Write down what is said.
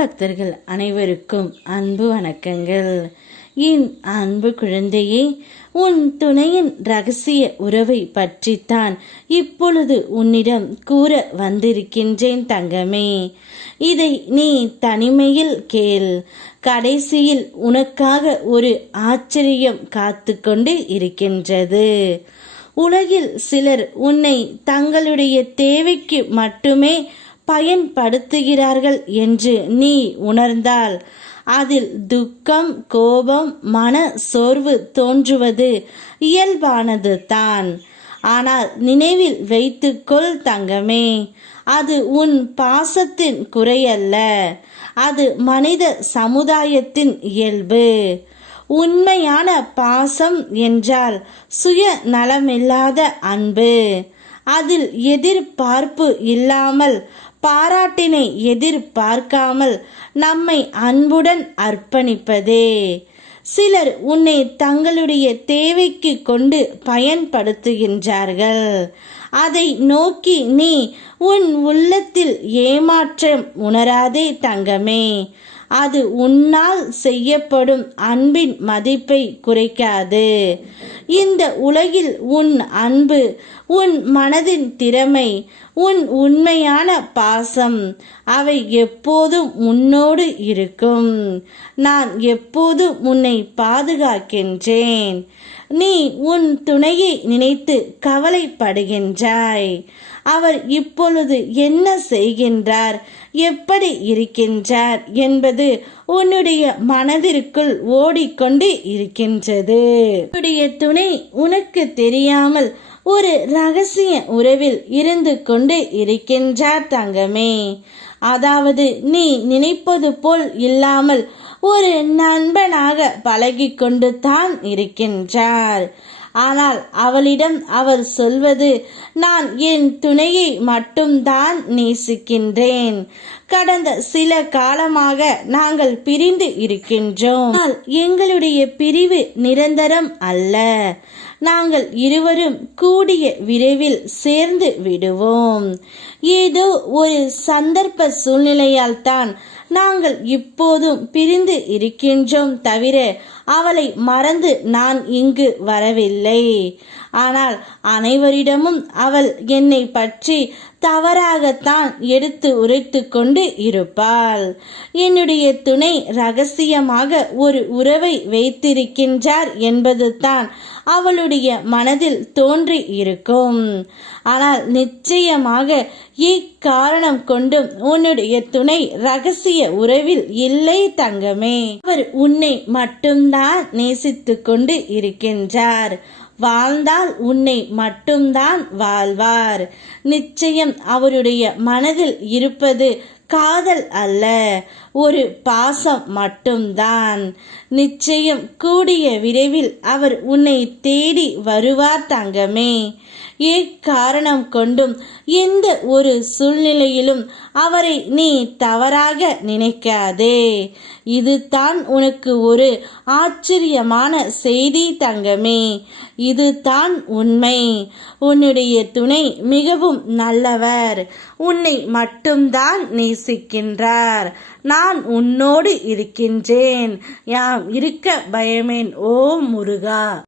பக்தர்கள் அனைவருக்கும் அன்பு வணக்கங்கள். என் அன்பு குழந்தையே உன் துணையின் ரகசிய உறவை பற்றித்தான் இப்பொழுது உன்னிடம் கூற வந்திருக்கின்றேன் தங்கமே. இதை நீ தனிமையில் கேள். கடைசியில் உனக்காக ஒரு ஆச்சரியம் காத்து கொண்டு இருக்கின்றது. உலகில் சிலர் உன்னை தங்களுடைய தேவைக்கு மட்டுமே பயன்படுத்துகிறார்கள் என்று நீ உணர்ந்தால் அதில் துக்கம் கோபம் மன சோர்வு தோன்றுவது இயல்பானது தான். ஆனால் நினைவில் வைத்துக்கொள் தங்கமே அது உன் பாசத்தின் குறையல்ல அது மனித சமுதாயத்தின் இயல்பு. உண்மையான பாசம் என்றால் சுய நலமில்லாத அன்பு. அதில் எதிர்பார்ப்பு இல்லாமல் பாராட்டினை எதிர்பார்க்காமல் நம்மை அன்புடன் அர்ப்பணிப்பதே. சிலர் உன்னை தங்களுடைய தேவைக்கு கொண்டு பயன்படுத்துகின்றார்கள். அதை நோக்கி நீ உன் உள்ளத்தில் ஏமாற்றம் உணராதே தங்கமே. அது உன்னால் செய்யப்படும் அன்பின் மதிப்பை குறைக்காது. இந்த உலகில் உன் அன்பு உன் மனதின் திறமை உன் உண்மையான பாசம் அவை எப்போதும் உன்னோடு இருக்கும்? நான் எப்போதும் உன்னை பாதுகாக்கின்றேன்? நீ உன் துணையை நினைத்து கவலைப்படுகின்றாய். அவர் இப்பொழுது என்ன செய்கின்றார்? எப்படி இருக்கின்றார் என்பது உன்னுடைய மனதிற்குள் ஓடிக்கொண்டு இருக்கின்றது. உன்னுடைய துணை உனக்கு தெரியாமல் ஒரு ரகசிய உறவில் இருந்து கொண்டு இருக்கின்றார் தங்கமே. அதாவது நீ நினைப்பது போல் இல்லாமல் ஒரு நண்பனாக பழகி கொண்டு தான் இருக்கின்றார். ஆனால் அவளிடம் அவர் சொல்வது நான் என் துணையை மட்டும்தான் நேசிக்கின்றேன். கடந்த சில காலமாக நாங்கள் பிரிந்து இருக்கின்றோம். எங்களுடைய பிரிவு நிரந்தரம் அல்ல. நாங்கள் இருவரும் கூடிய விரைவில் சேர்ந்து விடுவோம். ஏதோ ஒரு சந்தர்ப்ப சூழ்நிலையால் தான் நாங்கள் இப்போதும் பிரிந்து இருக்கின்றோம் தவிர அவளை மறந்து நான் இங்கு வரவில்லை. ஆனால் அனைவரிடமும் அவள் என்னை பற்றி தவறாகத்தான் எடுத்து உரைத்து கொண்டு இருப்பாள். என்னுடைய துணை ரகசியமாக ஒரு உறவை வைத்திருக்கின்றார் என்பது தான் அவளுடைய மனதில் தோன்றி இருக்கும். ஆனால் நிச்சயமாக இக்காரணம் கொண்டும் உன்னுடைய துணை ரகசிய உறவில் இல்லை தங்கமே. அவர் உன்னை மட்டும்தான் நேசித்து கொண்டு இருக்கின்றார். வாழ்ந்தால் உன்னை மட்டும்தான் வாழ்வார். நிச்சயம் அவருடைய மனதில் இருப்பது காதல் அல்ல ஒரு பாசம் மட்டும்தான். நிச்சயம் கூடிய விரைவில் அவர் உன்னை தேடி வருவார் தங்கமே. எக்காரணம் கொண்டும் எந்த ஒரு சூழ்நிலையிலும் அவரை நீ தவறாக நினைக்காதே. இதுதான் உனக்கு ஒரு ஆச்சரியமான செய்தி தங்கமே. இதுதான் உண்மை. உன்னுடைய துணை மிகவும் நல்லவர். உன்னை மட்டும்தான் நேசிக்கின்றார். நான் உன்னோடு இருக்கின்றேன். யாம் இருக்க பயமேன் ஓ முருகா.